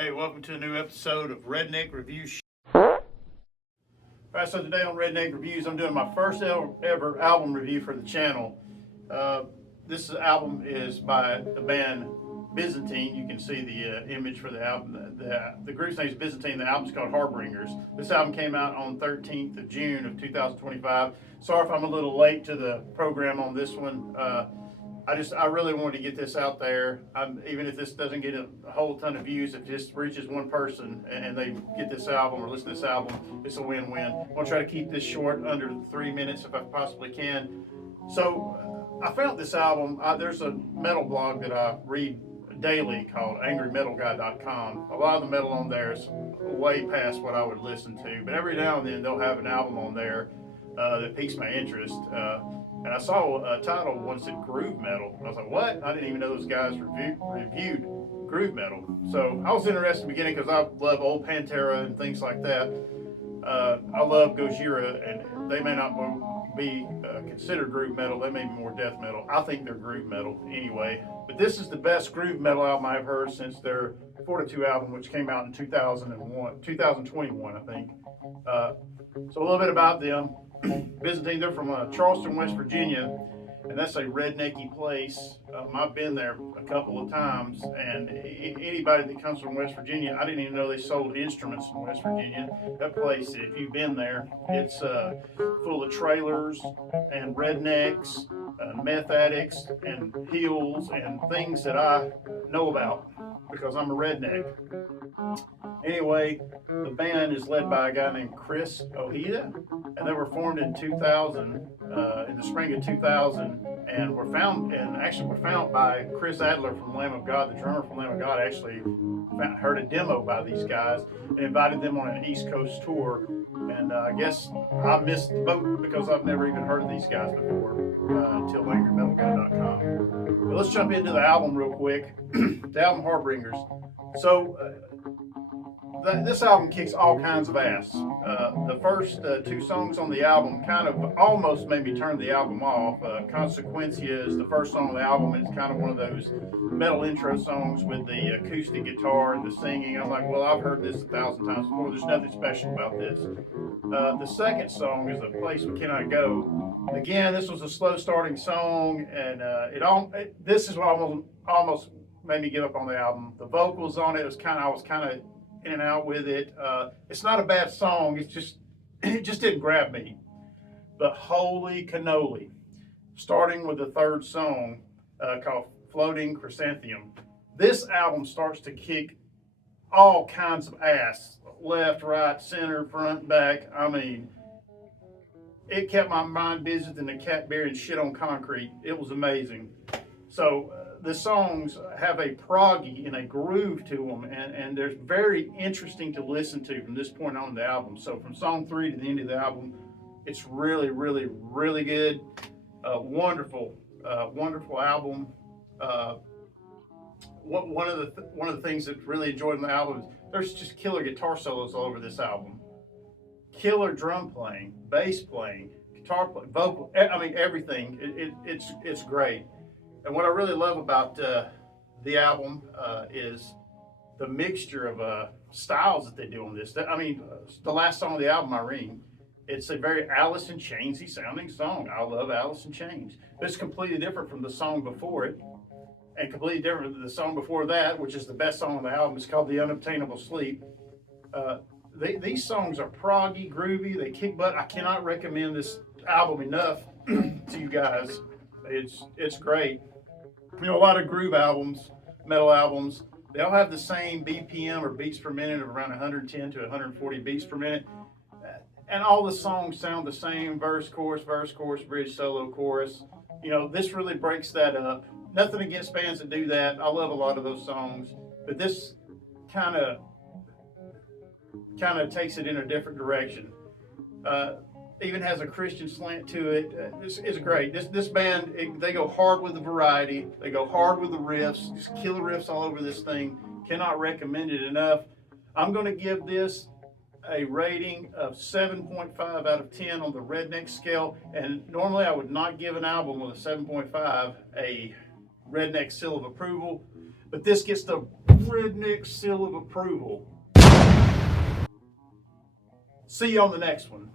Hey, welcome to a new episode of Redneck Review. Alright, so today on Redneck Reviews, I'm doing my first ever album review for the channel. This album is by the band Byzantine. You can see the image for the album. The group's name is Byzantine. The album's called Harbringers. This album came out on 13th of June of 2025. Sorry if I'm a little late to the program on this one. I really wanted to get this out there. Even if this doesn't get a whole ton of views, if it just reaches one person and they get this album or listen to this album, it's a win-win. I'm gonna try to keep this short, under 3 minutes if I possibly can. So I found this album. There's a metal blog that I read daily called angrymetalguy.com. A lot of the metal on there is way past what I would listen to, but every now and then they'll have an album on there that piques my interest. And I saw a title once said groove metal. I was like, what? I didn't even know those guys reviewed groove metal. So I was interested in the beginning because I love old Pantera and things like that. I love Gojira, and they may not be considered groove metal. They may be more death metal. I think they're groove metal anyway. But this is the best groove metal album I've heard since their 42 album, which came out in 2021, I think. So a little bit about them. Byzantine, they're from Charleston, West Virginia, and that's a rednecky place. I've been there a couple of times, and anybody that comes from West Virginia, I didn't even know they sold instruments in West Virginia. That place, if you've been there, it's full of trailers and rednecks, meth addicts, and hills, and things that I know about because I'm a redneck. Anyway, the band is led by a guy named Chris Ojeda, and they were formed in 2000, in the spring of 2000, and were found by Chris Adler from Lamb of God. The drummer from Lamb of God actually heard a demo by these guys and invited them on an East Coast tour. And I guess I missed the boat because I've never even heard of these guys before until angrymetalguy.com. But let's jump into the album real quick. The album Harbringers. So this album kicks all kinds of ass. The first two songs on the album kind of almost made me turn the album off. Consequencia is the first song on the album, and it's kind of one of those metal intro songs with the acoustic guitar and the singing. I'm like, well, I've heard this 1,000 times before. There's nothing special about this. The second song is A Place We Cannot Go. Again, this was a slow starting song, and this is what almost made me give up on the album. The vocals on it I was kind of in and out with it. It's not a bad song. It just didn't grab me. But holy cannoli! Starting with the third song called "Floating Chrysanthemum," this album starts to kick all kinds of ass, left, right, center, front, back. I mean, it kept my mind busier than a cat burying shit on concrete. It was amazing. So the songs have a proggy and a groove to them, and they're very interesting to listen to from this point on in the album. So from song 3 to the end of the album, it's really, really, really good. Wonderful album. One of the things that really enjoyed in the album is there's just killer guitar solos all over this album. Killer drum playing, bass playing, guitar playing, vocal. I mean everything. It's great. And what I really love about the album is the mixture of styles that they do on this. The last song of the album, Irene, it's a very Alice in Chainsy sounding song. I love Alice in Chains. But it's completely different from the song before it, and completely different from the song before that, which is the best song on the album. It's called The Unobtainable Sleep. These songs are proggy, groovy, they kick butt. I cannot recommend this album enough to you guys. It's great. You know, a lot of groove albums, metal albums, they all have the same BPM or beats per minute of around 110 to 140 beats per minute. And all the songs sound the same: verse, chorus, bridge, solo, chorus. You know, this really breaks that up. Nothing against bands that do that. I love a lot of those songs, but this kind of takes it in a different direction. Even has a Christian slant to it. It's great. This band, they go hard with the variety. They go hard with the riffs. Just killer riffs all over this thing. Cannot recommend it enough. I'm going to give this a rating of 7.5 out of 10 on the Redneck scale. And normally I would not give an album with a 7.5 a Redneck Seal of Approval. But this gets the Redneck Seal of Approval. See you on the next one.